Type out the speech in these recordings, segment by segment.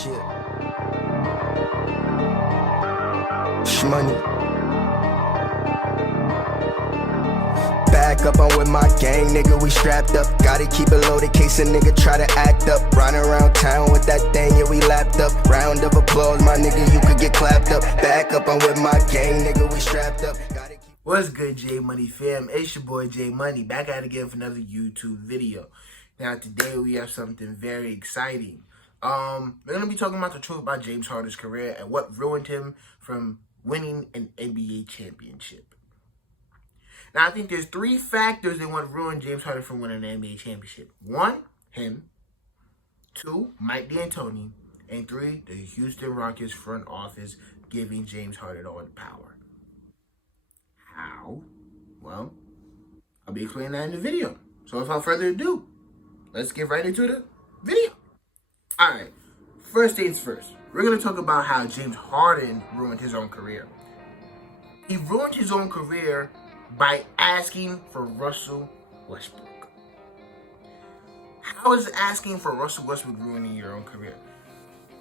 Shit. Shmoney. Back up, I'm with my gang, nigga, we strapped up. Gotta keep it loaded, case a nigga try to act up. Riding around town with that thing, yeah, we lapped up. Round of applause, my nigga, you could get clapped up. Back up, I'm with my gang, nigga, we strapped up. What's good, J Money fam? It's your boy J Money, back at it again for another YouTube video. Now today we have something very exciting. We're gonna be talking about the truth about James Harden's career and what ruined him from winning an NBA championship. Now I think there's three factors that want to ruin James Harden from winning an NBA championship. One, him. Two, Mike D'Antoni. And three, the Houston Rockets front office giving James Harden all the power. How? Well, I'll be explaining that in the video. So without further ado, let's get right into the video. Alright, first things first. We're going to talk about how James Harden ruined his own career. He ruined his own career by asking for Russell Westbrook. How is asking for Russell Westbrook ruining your own career?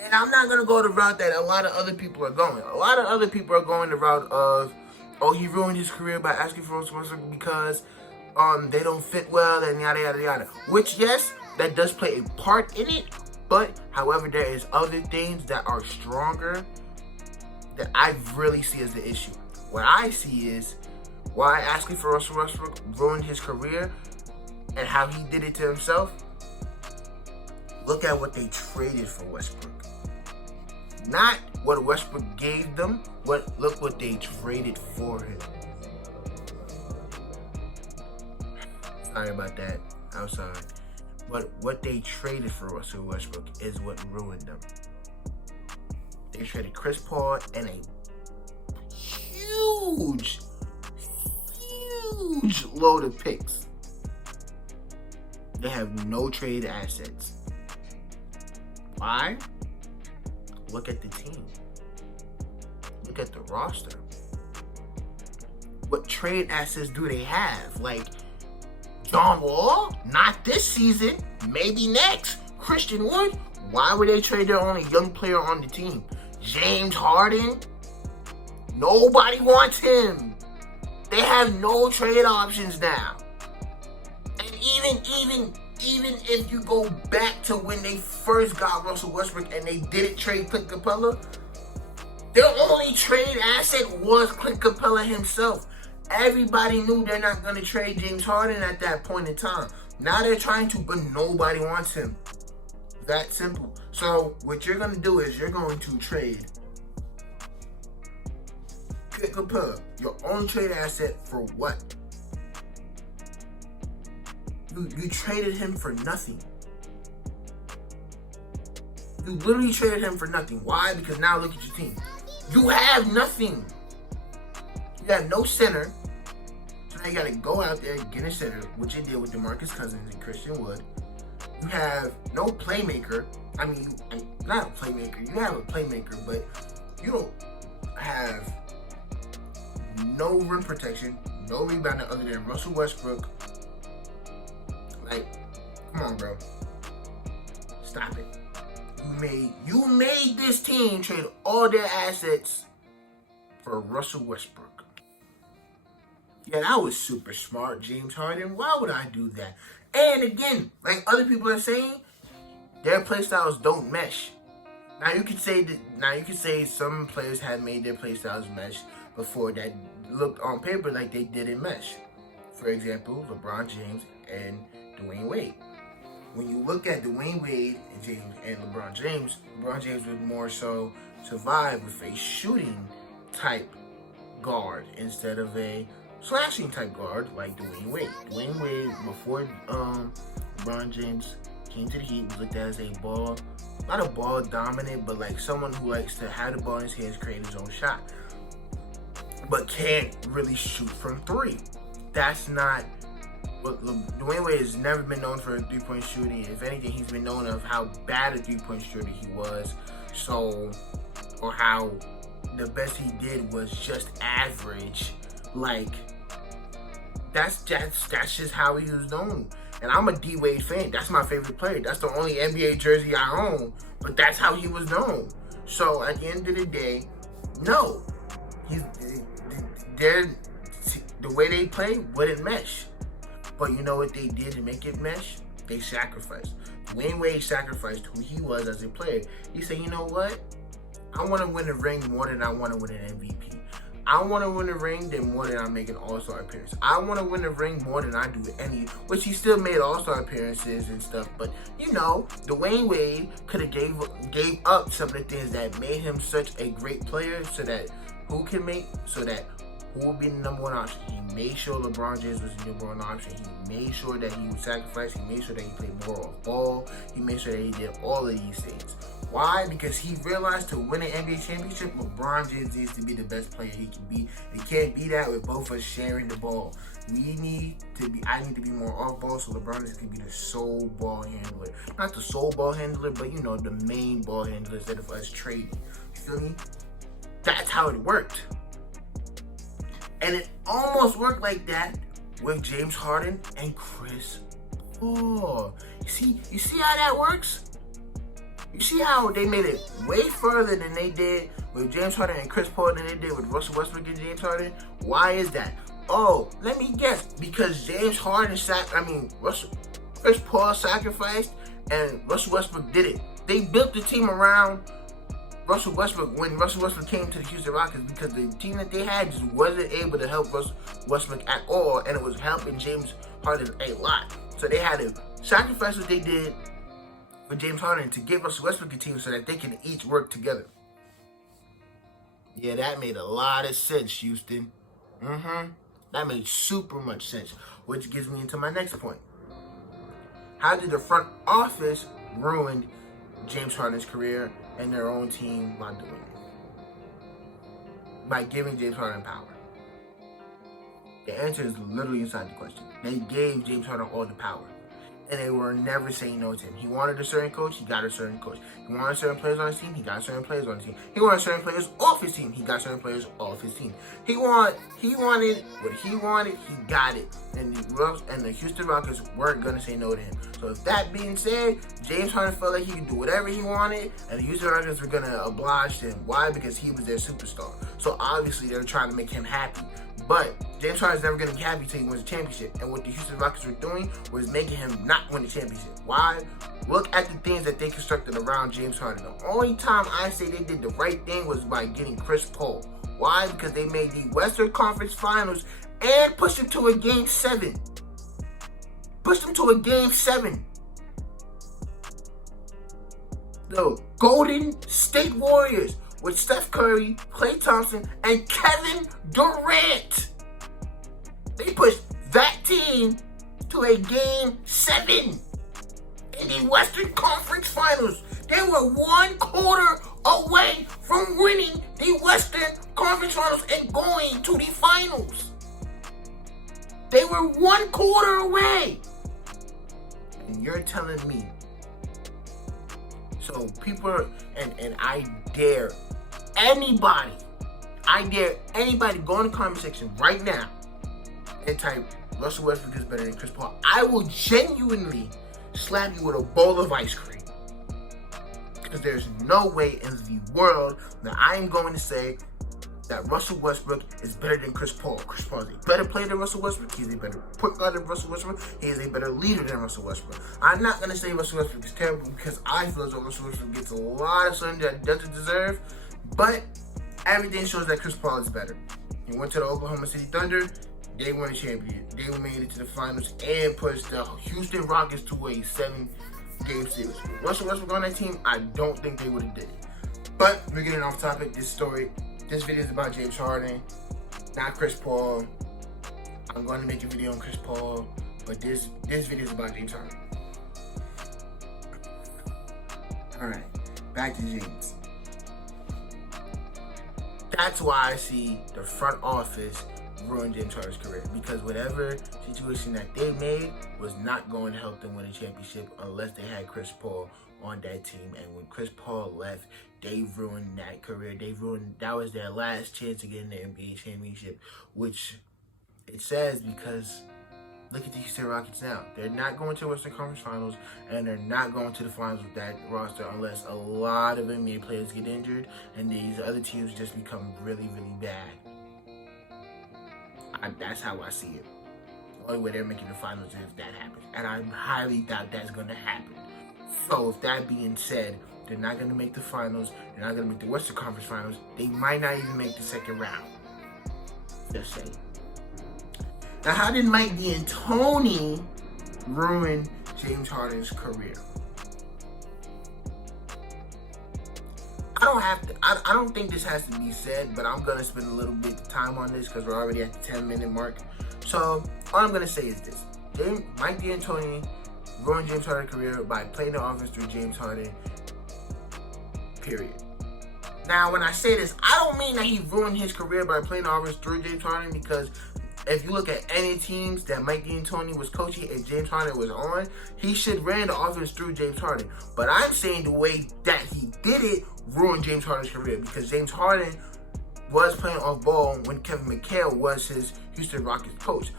And I'm not going to go the route that a lot of other people are going. A lot of other people are going the route of, oh, he ruined his career by asking for Russell Westbrook because they don't fit well and yada, yada, yada. Which, yes, that does play a part in it. But, however, there is other things that are stronger that I really see as the issue. What I see is why asking for Russell Westbrook ruined his career and how he did it to himself. Look at what they traded for Westbrook. Not what Westbrook gave them, look what they traded for him. Sorry about that. I'm sorry. But what they traded for Russell Westbrook is what ruined them. They traded Chris Paul and a huge load of picks. They have no trade assets. Why? Look at the team. Look at the roster. What trade assets do they have? Like John Wall? Not this season. Maybe next. Christian Wood? Why would they trade their only young player on the team? James Harden? Nobody wants him. They have no trade options now. And even if you go back to when they first got Russell Westbrook and they didn't trade Clint Capella, their only trade asset was Clint Capella himself. Everybody knew they're not going to trade James Harden at that point in time. Now they're trying to, but nobody wants him. That simple. So what you're going to do is you're going to trade Clint Capella, your own trade asset, for what? You traded him for nothing. You literally traded him for nothing. Why? Because now look at your team. You have nothing. You have no center. So now you got to go out there and get a center, which you did with DeMarcus Cousins and Christian Wood. You have no playmaker. I mean, not a playmaker. You have a playmaker, but you don't have no rim protection, no rebounder other than Russell Westbrook. Like, come on, bro. Stop it. You made this team trade all their assets for Russell Westbrook. Yeah, that was super smart, James Harden. Why would I do that? And again, like other people are saying, their playstyles don't mesh. Now you could say some players have made their playstyles mesh before that looked on paper like they didn't mesh. For example, LeBron James and Dwayne Wade. When you look at Dwayne Wade and LeBron James would more so survive with a shooting type guard instead of a slashing type guard like Dwayne Wade. Dwayne Wade, before LeBron James came to the Heat, was looked at as not a ball dominant, but like someone who likes to have the ball in his hands, create his own shot, but can't really shoot from three. That's not. Dwayne Wade has never been known for three-point shooting. If anything, he's been known of how bad a three-point shooter he was. Or how the best he did was just average. Like, that's just how he was known. And I'm a D-Wade fan. That's my favorite player. That's the only NBA jersey I own. But that's how he was known. So at the end of the day, no. The way they play wouldn't mesh. But you know what they did to make it mesh? They sacrificed. Dwayne Wade sacrificed who he was as a player. He said, you know what? I want to win a ring more than I want to win an MVP. I want to win a ring more than I make an All-Star appearance. I want to win a ring more than I do any, which he still made All-Star appearances and stuff. But, you know, Dwayne Wade could have gave up some of the things that made him such a great player so that who would be the number one option. He made sure LeBron James was the number one option. He made sure that he would sacrifice. He made sure that he played more off ball. He made sure that he did all of these things. Why? Because he realized to win an NBA championship, LeBron James needs to be the best player he can be. It can't be that with both of us sharing the ball. I need to be more off ball so LeBron James can be the sole ball handler. Not the sole ball handler, but you know, the main ball handler instead of us trading. You feel me? That's how it worked. And it almost worked like that with James Harden and Chris Paul. You see how that works? You see how they made it way further than they did with James Harden and Chris Paul than they did with Russell Westbrook and James Harden? Why is that? Oh, let me guess. Because Chris Paul sacrificed and Russell Westbrook did it. They built the team around Russell Westbrook when Russell Westbrook came to the Houston Rockets because the team that they had just wasn't able to help Russell Westbrook at all, and it was helping James Harden a lot. So they had to sacrifice what they did for James Harden to give Russell Westbrook a team so that they can each work together. Yeah, that made a lot of sense, Houston. That made super much sense, which gives me into my next point. How did the front office ruin James Harden's career and their own team by doing it? By giving James Harden power. The answer is literally inside the question. They gave James Harden all the power. And they were never saying no to him. He wanted a certain coach, he got a certain coach. He wanted certain players on his team, he got certain players on his team. He wanted certain players off his team, he got certain players off his team. He wanted what he wanted, he got it. And the Houston Rockets weren't going to say no to him. So with that being said, James Harden felt like he could do whatever he wanted, and the Houston Rockets were going to oblige him. Why? Because he was their superstar. So obviously they were trying to make him happy. But James Harden's never going to be happy until he wins a championship. And what the Houston Rockets were doing was making him not win the championship. Why? Look at the things that they constructed around James Harden. The only time I say they did the right thing was by getting Chris Paul. Why? Because they made the Western Conference Finals and pushed him to a Game 7. The Golden State Warriors with Steph Curry, Klay Thompson, and Kevin Durant. They pushed that team to a Game 7 in the Western Conference Finals. They were 1 quarter away from winning the Western Conference Finals and going to the finals. They were 1 quarter away. And you're telling me. So people, and I dare anybody go in the comment section right now and type Russell Westbrook is better than Chris Paul. I will genuinely slap you with a bowl of ice cream. Because there's no way in the world that I am going to say that Russell Westbrook is better than Chris Paul. Chris Paul is a better player than Russell Westbrook. He's a better point guard than Russell Westbrook. He is a better leader than Russell Westbrook. I'm not going to say Russell Westbrook is terrible because I feel as though Russell Westbrook gets a lot of something that he doesn't deserve. But everything shows that Chris Paul is better. He went to the Oklahoma City Thunder. They won a championship. They made it to the finals and pushed the Houston Rockets to a 7-game series. With Russell Westbrook on that team, I don't think they would have did it. But we're getting off topic. This video is about James Harden, not Chris Paul. I'm going to make a video on Chris Paul, but this video is about James Harden. Alright, back to James. That's why I see the front office ruin James Harden's career, because whatever situation that they made was not going to help them win a championship unless they had Chris Paul on that team. And when Chris Paul left, they ruined that career. That was their last chance to get in the NBA championship, which it says because Look at the Houston Rockets now. They're not going to the Western Conference Finals, and they're not going to the finals with that roster unless a lot of NBA players get injured and these other teams just become really, really bad. That's how I see it. The only way they're making the finals is if that happens. And I highly doubt that's going to happen. So, with that being said, they're not going to make the finals. They're not going to make the Western Conference Finals. They might not even make the second round. Just saying. Now, how did Mike D'Antoni ruin James Harden's career? I don't think this has to be said, but I'm going to spend a little bit of time on this because we're already at the 10-minute mark. So, all I'm going to say is this. Mike D'Antoni ruined James Harden's career by playing the offense through James Harden, period. Now, when I say this, I don't mean that he ruined his career by playing the offense through James Harden, because if you look at any teams that Mike D'Antoni was coaching and James Harden was on, he should ran the offense through James Harden. But I'm saying the way that he did it ruined James Harden's career, because James Harden was playing off ball when Kevin McHale was his Houston Rockets coach.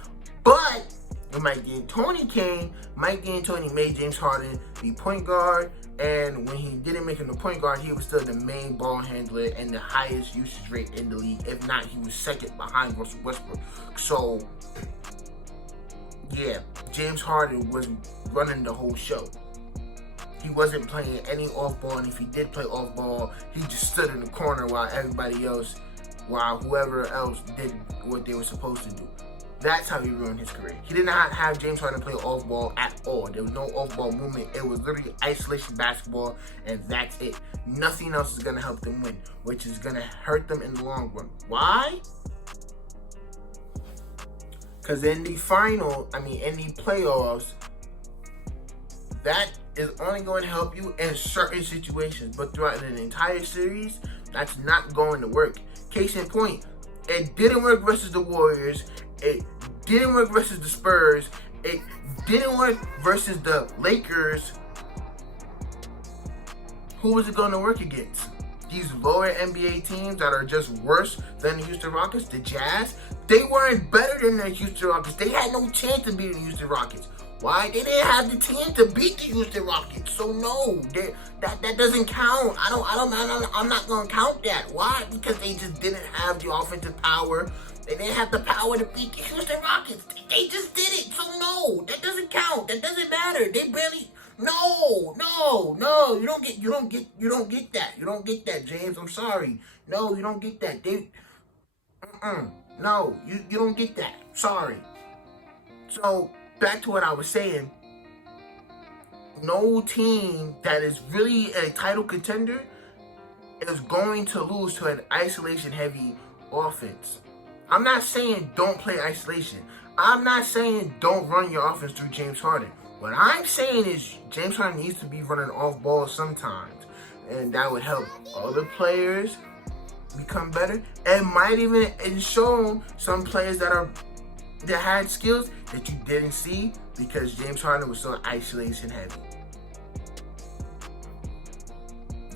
But when Mike D'Antoni came, Mike D'Antoni made James Harden the point guard, and when he didn't make him the point guard, he was still the main ball handler and the highest usage rate in the league. If not, he was second behind Russell Westbrook. So, yeah, James Harden was running the whole show. He wasn't playing any off-ball, and if he did play off-ball, he just stood in the corner while whoever else did what they were supposed to do. That's how he ruined his career. He did not have James Harden play off-ball at all. There was no off-ball movement. It was literally isolation basketball, and that's it. Nothing else is going to help them win, which is going to hurt them in the long run. Why? Because in the playoffs, that is only going to help you in certain situations. But throughout an entire series, that's not going to work. Case in point, it didn't work versus the Warriors. It didn't work versus the Spurs. It didn't work versus the Lakers. Who was it going to work against? These lower NBA teams that are just worse than the Houston Rockets, the Jazz. They weren't better than the Houston Rockets. They had no chance of beating the Houston Rockets. Why? They didn't have the team to beat the Houston Rockets. So no, that doesn't count. I'm not gonna count that. Why? Because they just didn't have the offensive power. They didn't have the power to beat the Houston Rockets. They just did it. So no, that doesn't count. That doesn't matter. They barely. No. You don't get that. You don't get that, James. I'm sorry. No, you don't get that. No, you don't get that. Sorry. So, back to what I was saying. No team that is really a title contender is going to lose to an isolation-heavy offense. I'm not saying don't play isolation. I'm not saying don't run your offense through James Harden. What I'm saying is James Harden needs to be running off ball sometimes. And that would help other players become better. And might even show some players that had skills that you didn't see because James Harden was so isolation heavy.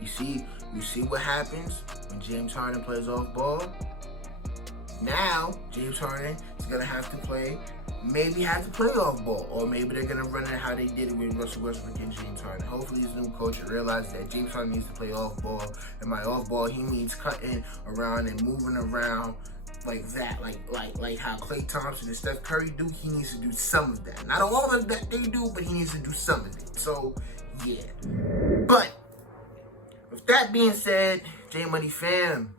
You see what happens when James Harden plays off ball? Now, James Harden is going to have to play off ball, or maybe they're going to run it how they did it with Russell Westbrook and James Harden. Hopefully, his new coach realizes that James Harden needs to play off ball, and by off ball, he means cutting around and moving around like that, like how Klay Thompson and Steph Curry do. He needs to do some of that. Not all of that they do, but he needs to do some of it. So, yeah. But with that being said, J Money fam,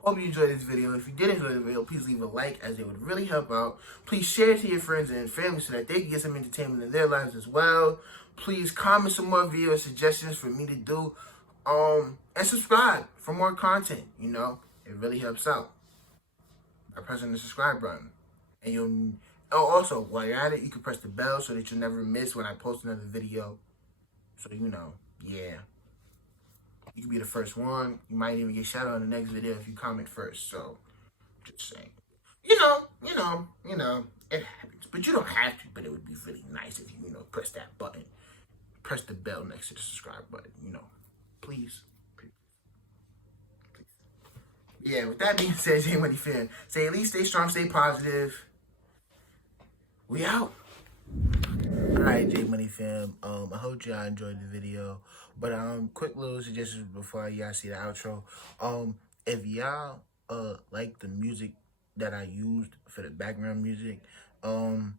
hope you enjoyed this video. If you did enjoy the video, please leave a like, as it would really help out. Please share it to your friends and family so that they can get some entertainment in their lives as well. Please comment some more video suggestions for me to do. And subscribe for more content. It really helps out by pressing the subscribe button. And also, while you're at it, you can press the bell so that you'll never miss when I post another video. So, yeah. You can be the first one. You might even get shout out in the next video if you comment first. So, just saying. It happens. But you don't have to. But it would be really nice if you, press that button. Press the bell next to the subscribe button. Please. Yeah, with that being said, J Money fan, say at least stay strong, stay positive. We out. Alright, J Money fam. I hope y'all enjoyed the video. But quick little suggestions before y'all see the outro. If y'all like the music that I used for the background music, that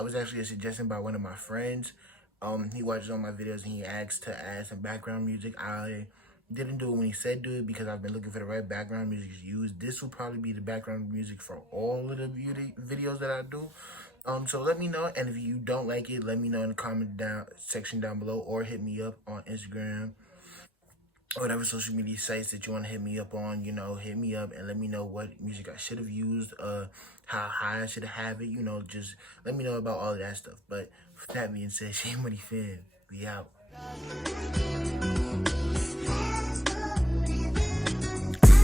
was actually a suggestion by one of my friends. He watches all my videos and he asked to add some background music. I didn't do it when he said do it because I've been looking for the right background music to use. This will probably be the background music for all of the videos that I do. So let me know, and if you don't like it, let me know in the comment section down below, or hit me up on Instagram or whatever social media sites that you want to hit me up on. You know, hit me up and let me know what music I should have used, how high I should have it. You know, just let me know about all of that stuff. But with that being said, J Money fan, we out.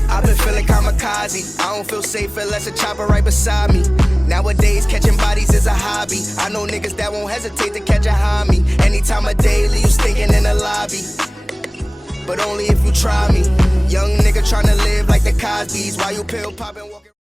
I've been feeling kamikaze. I don't feel safe unless a chopper right beside me. Nowadays, catching bodies is a hobby. I know niggas that won't hesitate to catch a homie. Anytime of day, leave you stinking in the lobby. But only if you try me. Young nigga tryna live like the Cosbys. While you pill poppin', walking.